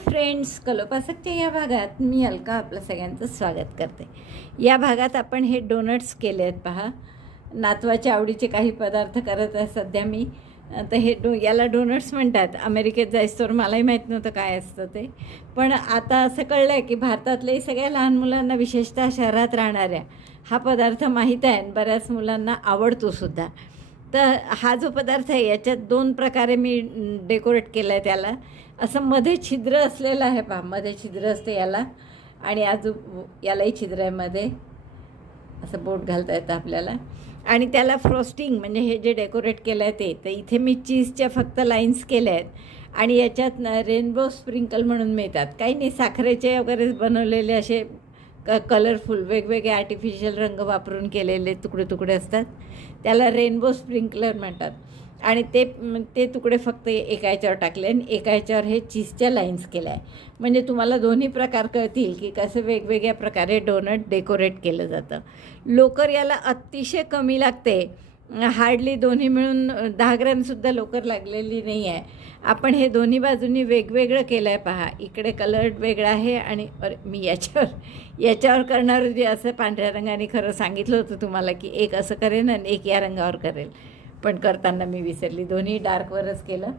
Friends कलोपासकच्या या भागात मी अलका आपलं सगळ्यांचं स्वागत करते. या भागात आपण हे डोनट्स केले आहेत पहा. नातवाच्या आवडीचे काही पदार्थ करत आहे सध्या मी. तर हे डो याला डोनट्स म्हणतात. अमेरिकेत जायचं तर मलाही माहीत नव्हतं काय असतं ते. पण आता असं कळलं आहे की भारतातल्याही सगळ्या लहान मुलांना विशेषतः शहरात राहणाऱ्या हा पदार्थ माहीत आहे आणि बऱ्याच मुलांना आवडतो सुद्धा. तर हा जो पदार्थ आहे याच्यात दोन प्रकारे मी डेकोरेट केलं आहे त्याला. असं मध्ये छिद्र असलेलं आहे पहा मध्ये छिद्र असते याला. आणि आजू यालाही छिद्र आहे मध्ये. असं बोट घालता येतं आपल्याला. आणि त्याला फ्रॉस्टिंग म्हणजे हे जे डेकोरेट केलं आहे ते तर इथे मी चीजच्या फक्त लाईन्स केल्या आहेत. आणि याच्यात रेनबो स्प्रिंकल म्हणून मिळतात. काही नाही साखरेचे वगैरे बनवलेले असे क कलरफुल वेगवेगळे आर्टिफिशियल रंग वापरून केलेले तुकडे तुकडे असतात. त्याला रेनबो स्प्रिंकलर म्हणतात. आणि ते ते तुकडे फक्त एका याच्यावर टाकले आणि एका याच्यावर हे चीजच्या लाईन्स केल्या. आहे म्हणजे तुम्हाला दोन्ही प्रकार कळतील की कसं वेगवेगळ्या प्रकारे डोनट डेकोरेट केलं जातं. लोकर याला अतिशय कमी लागते. हार्डली दोन्ही मिळून दहा ग्रॅमसुद्धा लोकर लागलेली नाही आहे आपण हे दोन्ही बाजूंनी वेगवेगळं केलं आहे पहा. इकडे कलर वेगळा आहे आणि मी याच्यावर याच्यावर करणार जे असं पांढऱ्या रंगाने खरं सांगितलं होतं तुम्हाला की एक असं करेन आणि एक या रंगावर करेल. पण करताना मी विसरली. दोन्ही डार्कवरच केलं.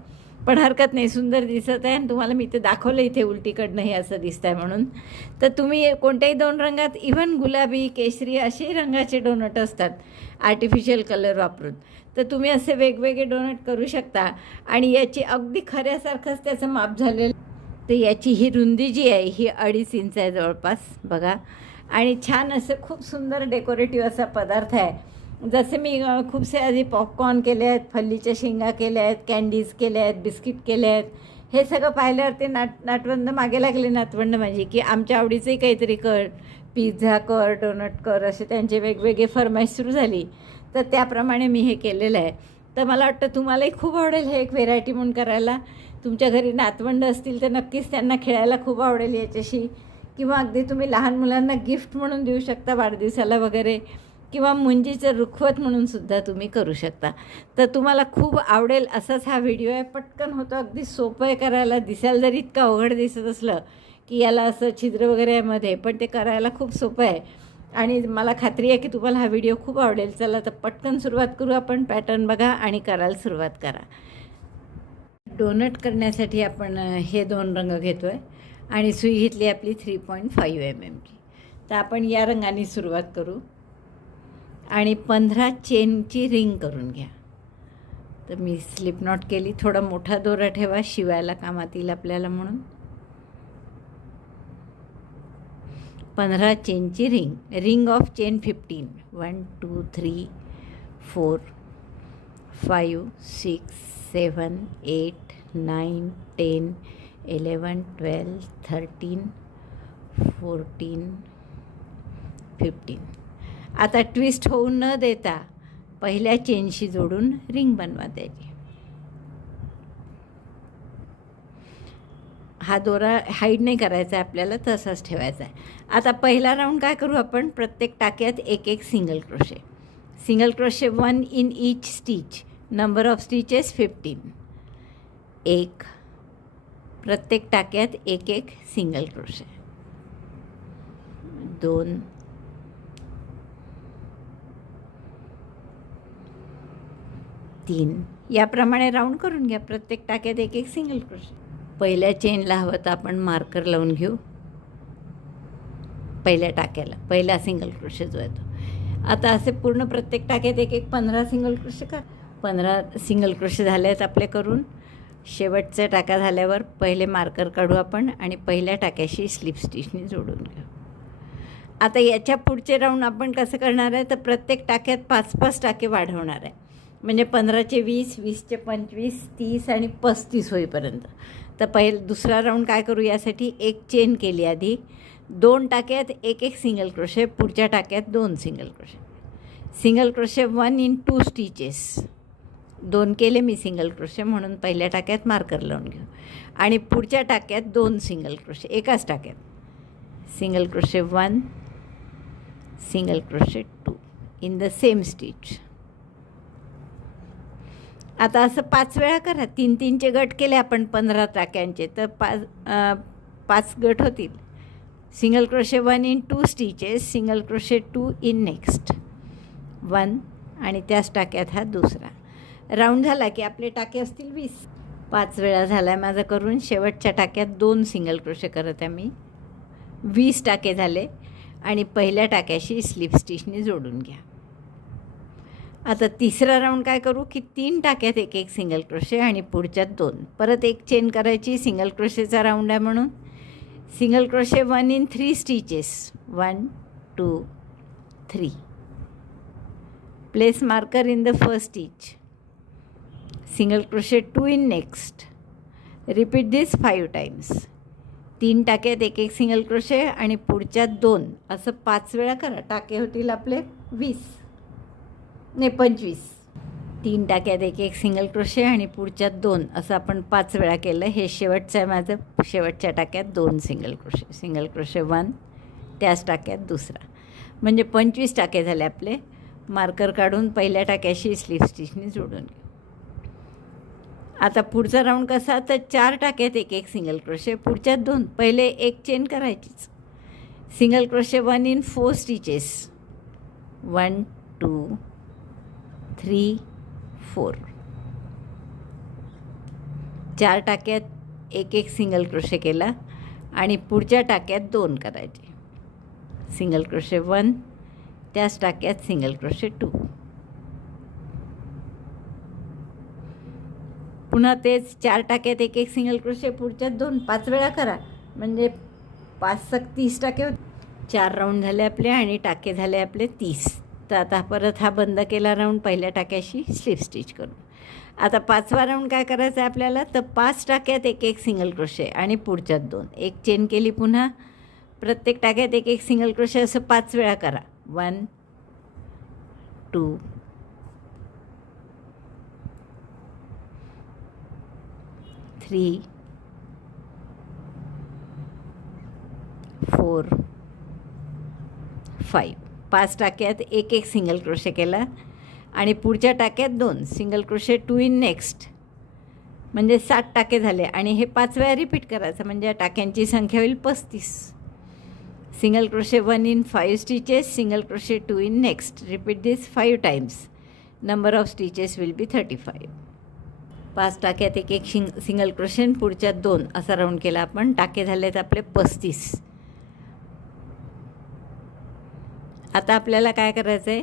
पण हरकत नाही. सुंदर दिसत आहे आणि तुम्हाला मी ते दाखवलं इथे उलटीकडनं हे असं दिसतं आहे म्हणून. तर तुम्ही कोणत्याही दोन रंगात इव्हन गुलाबी केशरी असे रंगाचे डोनट असतात. आर्टिफिशियल कलर वापरून. तर तुम्ही असे वेगवेगळे डोनट करू शकता. आणि याची अगदी खऱ्यासारखंच त्याचं माप झालेलं तर याची ही रुंदी जी आहे ही अडीच इंच आहे जवळपास बघा. आणि छान असं खूप सुंदर डेकोरेटिव्ह असा पदार्थ आहे. जसे मी खूपसे आधी पॉपकॉर्न केले आहेत फल्लीच्या शेंगा केल्या आहेत कॅन्डीज केल्या आहेत बिस्किट केले आहेत. हे सगळं पाहिल्यावर ते नाट नाटवंद मागे लागले नातवंड माझी की आमच्या आवडीचंही काहीतरी कर पिझ्झा कर डोनट कर असे त्यांचे वेगवेगळे फरमाईश सुरू झाली. तर त्याप्रमाणे मी हे केलेलं आहे. तर मला वाटतं तुम्हालाही खूप आवडेल हे एक व्हेरायटी म्हणून करायला. तुमच्या घरी नातवंड असतील तर नक्कीच त्यांना खेळायला खूप आवडेल याच्याशी. किंवा अगदी तुम्ही लहान मुलांना गिफ्ट म्हणून देऊ शकता वाढदिवसाला वगैरे. किंवा मुंजीचं रुखवत म्हणून सुद्धा तुम्ही करू शकता. तर तुम्हाला खूप आवडेल असाच हा व्हिडिओ आहे. पटकन होतो अगदी सोपं आहे करायला. दिसायला जरी इतकं अवघड दिसत असलं की याला असं छिद्र वगैरे आहे मध्ये पण ते करायला खूप सोपं आहे. आणि मला खात्री आहे की तुम्हाला हा व्हिडिओ खूप आवडेल. चला तर पटकन सुरुवात करू आपण पॅटर्न बघा आणि करायला सुरुवात करा. डोनट करण्यासाठी आपण हे दोन रंग घेतो आहे आणि सुई घेतली आपली थ्री पॉईंट फाईव्ह एम एमची तर आपण या रंगाने सुरुवात करू. आणि पंधरा चेनची रिंग करून घ्या. तर मी स्लिप नॉट केली. थोडा मोठा दोरा ठेवा. शिवायला कामात येईल आपल्याला म्हणून. पंधरा चेनची ring ring of chain fifteen. One two three four five six seven eight nine ten eleven twelve thirteen fourteen fifteen. आता ट्विस्ट होऊन न देता पहिल्या चेनशी जोडून रिंग बनवा द्यायची हा दोरा हाईड नाही करायचा आहे आपल्याला तसाच ठेवायचा आहे. आता पहिला राऊंड काय करू आपण? प्रत्येक टाक्यात एक एक single crochet single crochet one in each stitch number of stitches fifteen एक. प्रत्येक टाक्यात एक एक सिंगल क्रोशे दोन. तीन. याप्रमाणे राऊंड करून घ्या. प्रत्येक टाक्यात एक एक सिंगल क्रोशे पहिल्या चेनला हवं तर आपण मार्कर लावून घेऊ. पहिल्या टाक्याला. पहिला सिंगल क्रोशे जो येतो आता असे पूर्ण प्रत्येक टाक्यात एक एक पंधरा सिंगल क्रोशे कर. पंधरा सिंगल क्रोशे झाले आहेत आपले करून. शेवटचा टाका झाल्यावर पहिले मार्कर काढू आपण आणि पहिल्या टाक्याशी स्लिप स्टिचने जोडून घेऊ. आता याच्या पुढचे राऊंड आपण कसं करणार आहे? तर प्रत्येक टाक्यात पाच पाच टाके वाढवणार आहे. म्हणजे पंधराचे वीस वीसचे पंचवीस तीस आणि पस्तीस होईपर्यंत. तर पहिलं दुसरा राऊंड काय करू? यासाठी एक चेन केली आधी. दोन टाक्यात एक एक सिंगल क्रोशे पुढच्या टाक्यात दोन single crochet single crochet one in two stitches दोन केले मी सिंगल क्रोशे म्हणून पहिल्या टाक्यात मार्कर लावून घेऊ. आणि पुढच्या टाक्यात दोन सिंगल क्रोशे एकाच टाक्यात. Single crochet one single crochet two in the same stitch आता असं पाच वेळा करा. तीन तीनचे गट केले आपण पंधरा टाक्यांचे तर पाच पाच गट होतील. Single crochet one in two stitches single crochet two in next one आणि त्याच टाक्यात हा दुसरा. राऊंड झाला की आपले टाके असतील वीस. पाच वेळा झाला आहे माझं करून. शेवटच्या टाक्यात दोन सिंगल क्रोशे करत आहे मी. वीस टाके झाले आणि पहिल्या टाक्याशी स्लिप स्टिचने जोडून घ्या. आता तिसरा राऊंड काय करू? की तीन टाक्यात एक एक सिंगल क्रोशे आणि पुढच्यात दोन. परत एक चेन करायची सिंगल क्रोशेचा राऊंड आहे म्हणून. Single crochet one in three stitches one two three place marker in the first stitch single crochet two in next repeat this five times तीन टाक्यात एक एक सिंगल क्रोशे आणि पुढच्यात दोन. असं पाच वेळा करा. टाके होतील आपले वीस. नाही पंचवीस. तीन टाक्यात एक एक सिंगल क्रोशे आणि पुढच्यात दोन असं आपण पाच वेळा केलं. हे शेवटचं आहे माझं. शेवटच्या टाक्यात दोन single crochet single crochet one त्याच टाक्यात दुसरा. म्हणजे पंचवीस टाके झाले आपले. मार्कर काढून पहिल्या टाक्याशी स्लीप स्टिचने जोडून घेऊ. आता पुढचा राऊंड कसा? तर चार टाक्यात एक एक सिंगल क्रोशे पुढच्यात दोन. पहिले एक चेन करायचीच. Single crochet one in four stitches one two three four. चार टाक्यात एक एक सिंगल क्रोशे केला आणि पुढच्या टाक्यात दोन करायचे. सिंगल क्रोशे वन त्याच टाक्यात सिंगल क्रोशे टू. पुन्हा तेच चार टाक्यात एक एक सिंगल क्रोशे पुढच्यात दोन पाच वेळा करा. म्हणजे पाच सक तीस टाके चार राऊंड झाले आपले आणि टाके झाले आपले तीस. तर आता परत हा बंद केला राऊंड पहिल्या टाक्याशी स्लीप स्टिच करू आता पाचवा राऊंड काय करायचं आहे आपल्याला? तर पाच टाक्यात एक एक सिंगल क्रोशे आणि पुढच्यात दोन. एक चेन केली पुन्हा. प्रत्येक टाक्यात एक एक सिंगल क्रोशे असं पाच वेळा करा. One two three four five. पाच टाक्यात एक एक सिंगल क्रोशे केला. आणि पुढच्या टाक्यात दोन single crochet two in next. म्हणजे सात टाके झाले. आणि हे पाच वेळा रिपीट करायचं म्हणजे या टाक्यांची संख्या होईल पस्तीस. Single crochet one in five stitches single crochet two in next. Repeat this five times number of stitches will be thirty five. पाच टाक्यात एक एक शिंग सिंगल क्रोशे पुढच्या पुढच्यात दोन असा राऊंड केला आपण. टाके झालेत आपले पस्तीस. आता आपल्याला काय करायचं आहे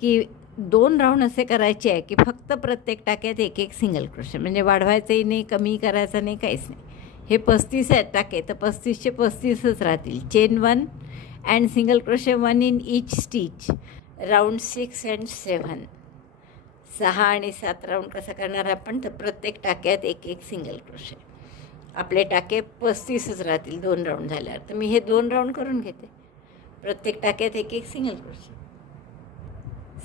की दोन राऊंड असे करायचे आहे की फक्त प्रत्येक टाक्यात एक एक सिंगल क्रोशे म्हणजे वाढवायचंही नाही कमी करायचं नाही काहीच नाही. हे पस्तीस आहेत टाके तर पस्तीसचे पस्तीसच राहतील. Chain one and single crochet one in each stitch round six and seven सहा आणि सात राऊंड कसा करणार आपण? तर प्रत्येक टाक्यात एक एक सिंगल क्रोशे आपले टाके पस्तीसच राहतील दोन राऊंड झाल्यावर. तर मी हे दोन राऊंड करून घेते. प्रत्येक टाक्यात एक एक सिंगल क्रोशे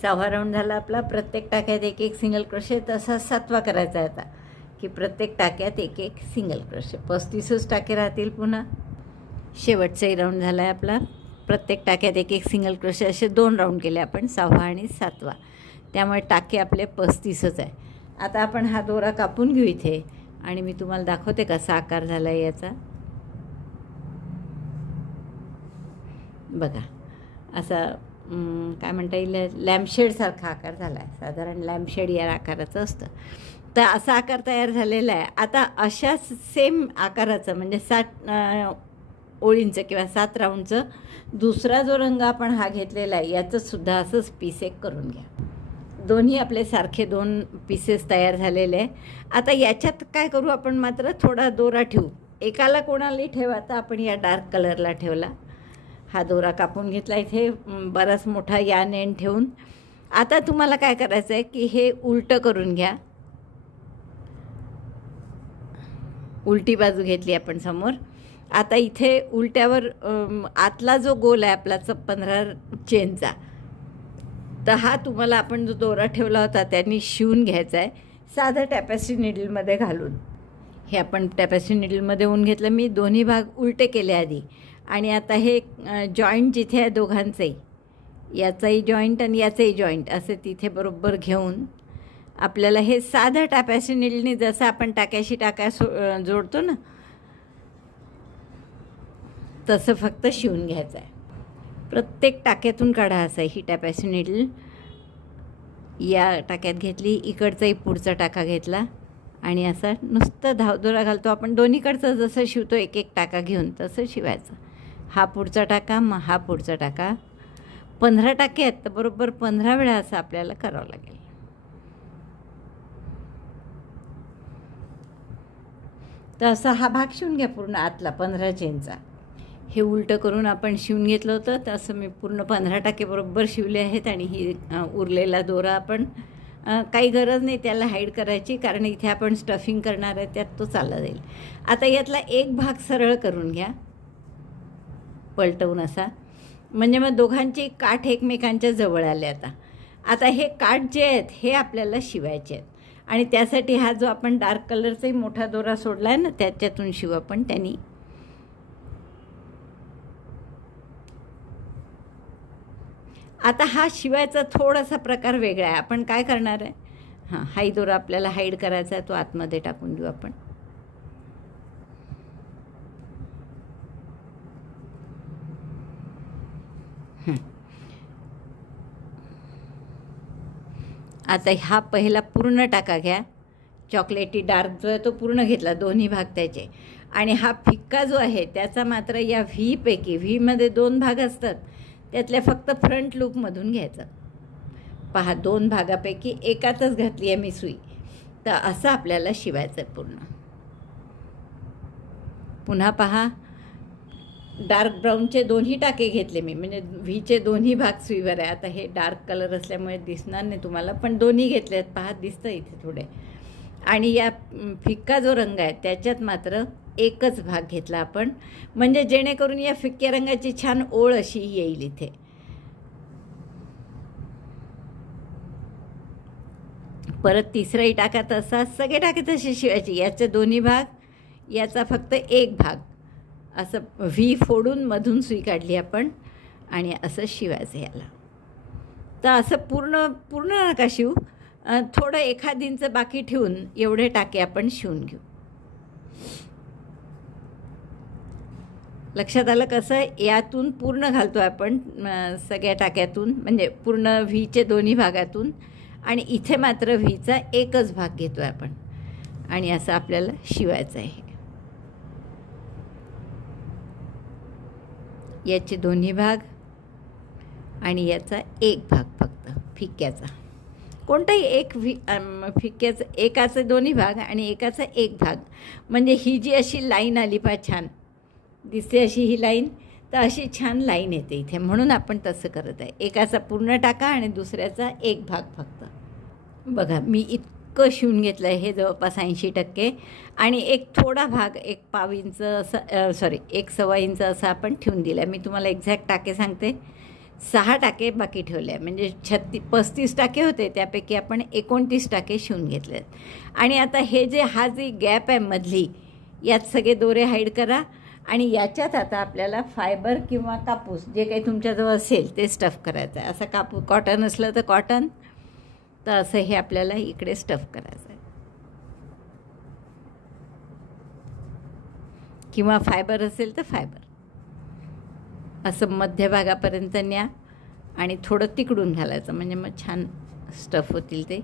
सहावा राऊंड झाला आपला प्रत्येक टाक्यात एक एक सिंगल क्रोशे तसा सातवा करायचा आहे आता की प्रत्येक टाक्यात एक एक सिंगल क्रोशे पस्तीसच टाके राहतील पुन्हा. शेवटचाही राऊंड झाला आहे आपला. प्रत्येक टाक्यात एक एक सिंगल क्रोशे असे दोन राऊंड केले आपण सहावा आणि सातवा. त्यामुळे टाके आपले पस्तीसच आहे. आता आपण हा दोरा कापून घेऊ इथे. आणि मी तुम्हाला दाखवते कसा आकार झाला आहे याचा. बघा. असा काय म्हणता येईल लॅम्पशेडसारखा आकार झाला आहे साधारण लॅम्पशेड या आकाराचं असतं. तर असा आकार तयार झालेला आहे. आता अशाच सेम आकाराचं म्हणजे सात ओळींचं किंवा सात राऊंडचं दुसरा जो रंग आपण हा घेतलेला आहे याचंसुद्धा असंच पीस एक करून घ्या. दोन्ही आपले सारखे दोन पीसेस तयार झालेले आहे. आता याच्यात काय करू आपण मात्र थोडा दोरा ठेवू. एकाला कोणालाही ठेवा तर आपण या डार्क कलरला ठेवला. हा दोरा कापून घेतला. इथे बराच मोठा या नेन ठेवून. आता तुम्हाला काय करायचं आहे की हे उलटं करून घ्या. उलटी बाजू घेतली आपण समोर. आता इथे उलट्यावर आतला जो गोल आहे आपला च पंधरा चेनचा तर हा तुम्हाला आपण जो दोरा ठेवला होता त्यांनी शिवून घ्यायचा आहे साधं टॅपॅस्ट्री निडलमध्ये घालून. हे आपण टॅपॅस्ट्री निडलमध्ये ऊन घेतलं. मी दोन्ही भाग उलटे केले आधी. आणि आता हे जॉईंट जिथे आहे दोघांचंही याचाही जॉईंट आणि याचंही जॉईंट असे तिथे बरोबर घेऊन आपल्याला हे साधं टाप्याशी निळणी जसं आपण टाक्याशी टाका सो जोडतो ना तसं फक्त शिवून घ्यायचं आहे. प्रत्येक टाक्यातून काढा असं ही टाप्याशी निडल या टाक्यात घेतली इकडचाही पुढचा टाका घेतला आणि असा नुसतं धावदोरा घालतो. आपण दोन्हीकडचं जसं शिवतो एक एक टाका घेऊन तसं शिवायचं. हा पुढचा टाका मग हा पुढचा टाका. पंधरा टाके आहेत तर बरोबर पंधरा वेळा असं आपल्याला करावं लागेल. तर असा हा भाग शिवून घ्या पूर्ण आतला पंधरा चेनचा. हे उलटं करून आपण शिवून घेतलं होतं तर असं मी पूर्ण पंधरा टाके बरोबर शिवले आहेत आणि ही उरलेला दोरा आपण काही गरज नाही त्याला हाईड करायची कारण इथे आपण स्टफिंग करणार आहे त्यात तो चालला जाईल आता यातला एक भाग सरळ करून घ्या. पलटवून असा. म्हणजे मग दोघांची काठ एकमेकांच्या जवळ आले आता. आता हे काठ जे आहेत हे आपल्याला शिवायचे आहेत. आणि त्यासाठी हा जो आपण डार्क कलरचाही मोठा दोरा सोडला आहे ना त्याच्यातून शिव आपण त्यांनी. आता हा शिवायचा थोडासा प्रकार वेगळा आहे. आपण काय करणार आहे? हां हाही दोरा आपल्याला हाईड करायचा आहे तो आतमध्ये टाकून देऊ आपण हं. आता हा पहिला पूर्ण टाका घ्या. चॉकलेटी डार्क जो आहे तो पूर्ण घेतला दोन्ही भाग त्याचे. आणि हा फिक्का जो आहे त्याचा मात्र या व्हीपैकी व्हीमध्ये दोन भाग असतात. त्यातल्या फक्त फ्रंट लूपमधून घ्यायचा. पहा दोन भागापैकी एकातच घातली आहे मी सुई. तर असं आपल्याला शिवायचं आहे पूर्ण. पुन्हा पहा डार्क ब्राऊनचे दोन्ही टाके घेतले मी. म्हणजे व्हीचे दोन्ही भाग स्वीवर आहे. आता हे डार्क कलर असल्यामुळे दिसणार नाही तुम्हाला पण दोन्ही घेतले आहेत. पहा दिसतं इथे थोडे. आणि या फिक्का जो रंग आहे त्याच्यात मात्र एकच भाग घेतला आपण. म्हणजे जेणेकरून या फिक्क्या रंगाची छान ओळ अशी येईल इथे. परत तिसराही टाका तसा सगळे टाके तसे शिवायची. याचे दोन्ही भाग याचा फक्त एक भाग. असं व्ही फोडून मधून सुई काढली आपण आणि असं शिवायचं याला. तर असं पूर्ण पूर्ण नका शिवू. थोडं एखाद इंच बाकी ठेवून एवढे टाके आपण शिवून घेऊ. लक्षात आलं कसं? यातून पूर्ण घालतो आपण सगळ्या टाक्यातून म्हणजे पूर्ण व्हीचे दोन्ही भागातून आणि इथे मात्र व्हीचा एकच भाग घेतो आहे आपण. आणि असं आपल्याला शिवायचं आहे. याचे दोन्ही भाग आणि याचा एक भाग फक्त फिक्क्याचा. कोणताही एक व्ही फिक्क्याचा फिक्क्याचं एकाचे दोन्ही भाग आणि एकाचा एक भाग. म्हणजे ही जी अशी लाईन आली पा छान. दिसते अशी ही लाईन तर अशी छान लाईन येते इथे. म्हणून आपण तसं करत आहे. एकाचा पूर्ण टाका आणि दुसऱ्याचा एक भाग फक्त. बघा मी इत क शिवून घेतलं आहे हे जवळपास ऐंशी टक्के. आणि एक थोडा भाग एक पाव इंच असं सॉरी एक सव्वा इंच असं आपण ठेवून दिलं आहे मी तुम्हाला एक्झॅक्ट टाके सांगते. सहा टाके बाकी ठेवले. आहे म्हणजे छत्ती पस्तीस टाके होते. त्यापैकी आपण एकोणतीस टाके शिवून घेतले आहेत आणि आता हे जे हा जी गॅप आहे मधली यात सगळे दोरे हाईड करा. आणि याच्यात आता आपल्याला फायबर किंवा कापूस जे काही तुमच्याजवळ असेल ते स्टफ करायचं आहे असं कापू कॉटन असलं तर कॉटन तर असं हे आपल्याला इकडे स्टफ करायचं आहे किंवा फायबर असेल तर फायबर असं मध्यभागापर्यंत न्या आणि थोडं तिकडून घालायचं. म्हणजे मग छान स्टफ होतील ते.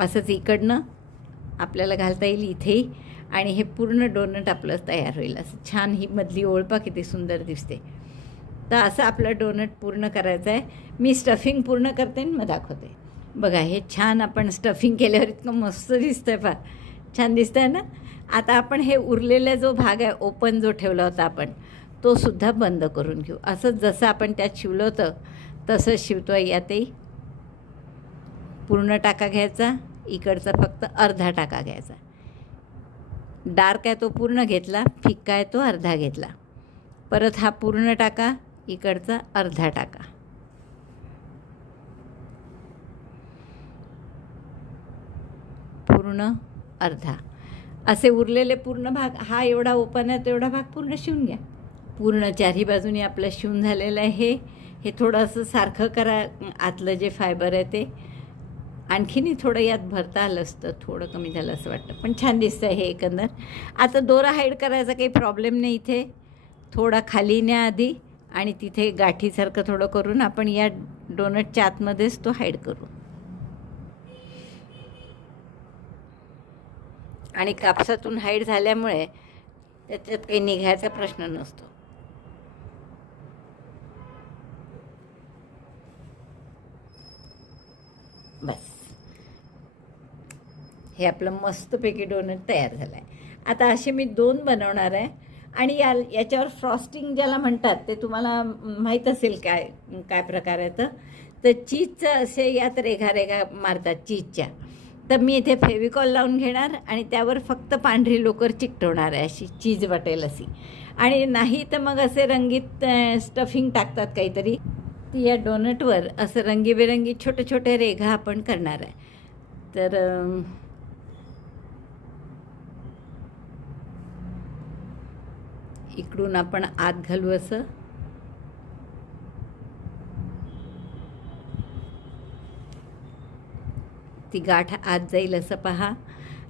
असंच इकडनं आपल्याला घालता येईल. इथेही आणि हे पूर्ण डोनट आपलं तयार होईल. असं छान ही मधली ओळपा किती सुंदर दिसते. तर असं आपलं डोनट पूर्ण करायचं आहे. मी स्टफिंग पूर्ण करते आणि मग दाखवते. बघा हे छान आपण स्टफिंग केल्यावर इतकं मस्त दिसतं आहे फार छान दिसतं आहे ना? आता आपण हे उरलेला जो भाग आहे ओपन जो ठेवला होता आपण तो सुद्धा बंद करून घेऊ. असं जसं आपण त्यात शिवलं होतं तसंच शिवतो आहे यातही पूर्ण टाका घ्यायचा. इकडचा फक्त अर्धा टाका घ्यायचा. डार्क आहे तो पूर्ण घेतला फिक्का आहे तो अर्धा घेतला. परत हा पूर्ण टाका इकडचा अर्धा टाका. पूर्ण अर्धा. असे उरलेले पूर्ण भाग हा एवढा ओपन आहे तेवढा भाग पूर्ण शिवून घ्या. पूर्ण चारही बाजूनी आपलं शिवून झालेलं आहे. हे हे थोडंसं सारखं करा आतलं जे फायबर आहे ते. आणखीनही थोडं यात भरता आलं असतं थोडं कमी झालं असं वाटतं. पण छान दिसतं हे एकंदर. आता दोरा हाईड करायचा काही प्रॉब्लेम नाही इथे. थोडा खाली न्या आधी आणि तिथे गाठीसारखं थोडं करून आपण या डोनटच्या आतमध्येच तो हाईड करू. आणि कापसातून हाईड झाल्यामुळे त्याच्यात काही निघायचा प्रश्न नसतो. बस. हे आपलं मस्तपैकी डोनट तयार झालं आहे आता असे मी दोन बनवणार आहे. आणि या याच्यावर फ्रॉस्टिंग ज्याला म्हणतात ते तुम्हाला माहीत असेल काय काय प्रकार आहे तर. तर चीजचं असे यात रेघा रेघा मारतात चीजच्या. तर मी इथे फेविकॉल लावून घेणार आणि त्यावर फक्त पांढरी लोकर चिकटवणार आहे अशी चीज वाटेल अशी. आणि नाही तर मग असे रंगीत स्टफिंग टाकतात काहीतरी. ती या डोनटवर असं रंगीबेरंगी छोटे छोटे रेघा आपण करणार आहे. तर इकडून आपण आत घालू असं. ती गाठ आत जाईल असं पहा.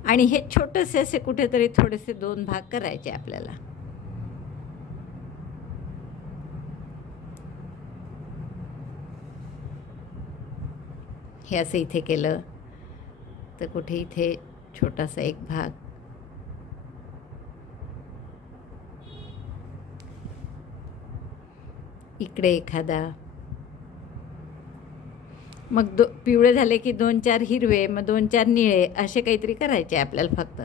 आणि हे छोटेसे असे कुठेतरी थोडेसे दोन भाग करायचे आपल्याला. हे असं इथे केलं. तर कुठे इथे छोटासा एक भाग. इकडे एखादा. मग दो पिवळे झाले की दोन चार हिरवे मग दोन चार निळे असे काहीतरी करायचे आपल्याला फक्त.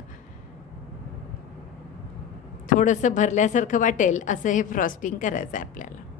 थोडंसं भरल्यासारखं वाटेल असं हे फ्रॉस्टिंग करायचं आहे आपल्याला.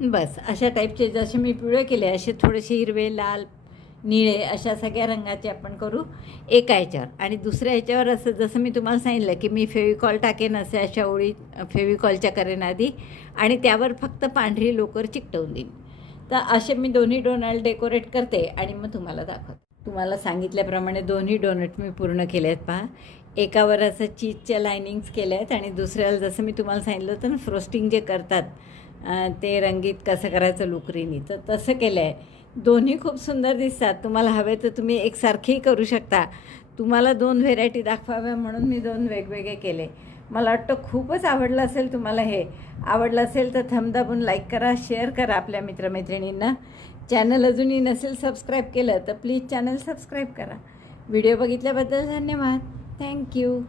बस अशा टाईपचे जसे मी पिवळे केले असे थोडेसे हिरवे लाल निळे अशा सगळ्या रंगाचे आपण करू एका ह्याच्यावर. आणि दुसऱ्या ह्याच्यावर असं जसं मी तुम्हाला सांगितलं की मी फेविकॉल टाकेन असे अशा ओळी फेविकॉलच्या करेन आधी आणि त्यावर फक्त पांढरी लोकर चिकटवून देईन. तर असे मी दोन्ही डोनट डेकोरेट करते आणि मग तुम्हाला दाखवते. तुम्हाला सांगितल्याप्रमाणे दोन्ही डोनट मी पूर्ण केले आहेत पहा. एकावर असं चीजच्या लायनिंग्स केल्या आहेत आणि दुसऱ्याला जसं मी तुम्हाला सांगितलं होतं ना फ्रोस्टिंग जे करतात ते रंगीत कसं करायचं लुकरीनी? तर तसं केलं आहे दोन्ही खूप सुंदर दिसतात. तुम्हाला हवे तर तुम्ही एकसारखेही करू शकता. तुम्हाला दोन व्हेरायटी दाखवाव्या म्हणून मी दोन वेगवेगळे केले. मला वाटतं खूपच आवडलं असेल तुम्हाला हे. आवडलं असेल तर थमदाबून लाईक करा शेअर करा आपल्या मित्रमैत्रिणींना. चॅनल अजूनही नसेल सबस्क्राईब केलं तर प्लीज चॅनल सबस्क्राईब करा. व्हिडिओ बघितल्याबद्दल धन्यवाद. Thank you.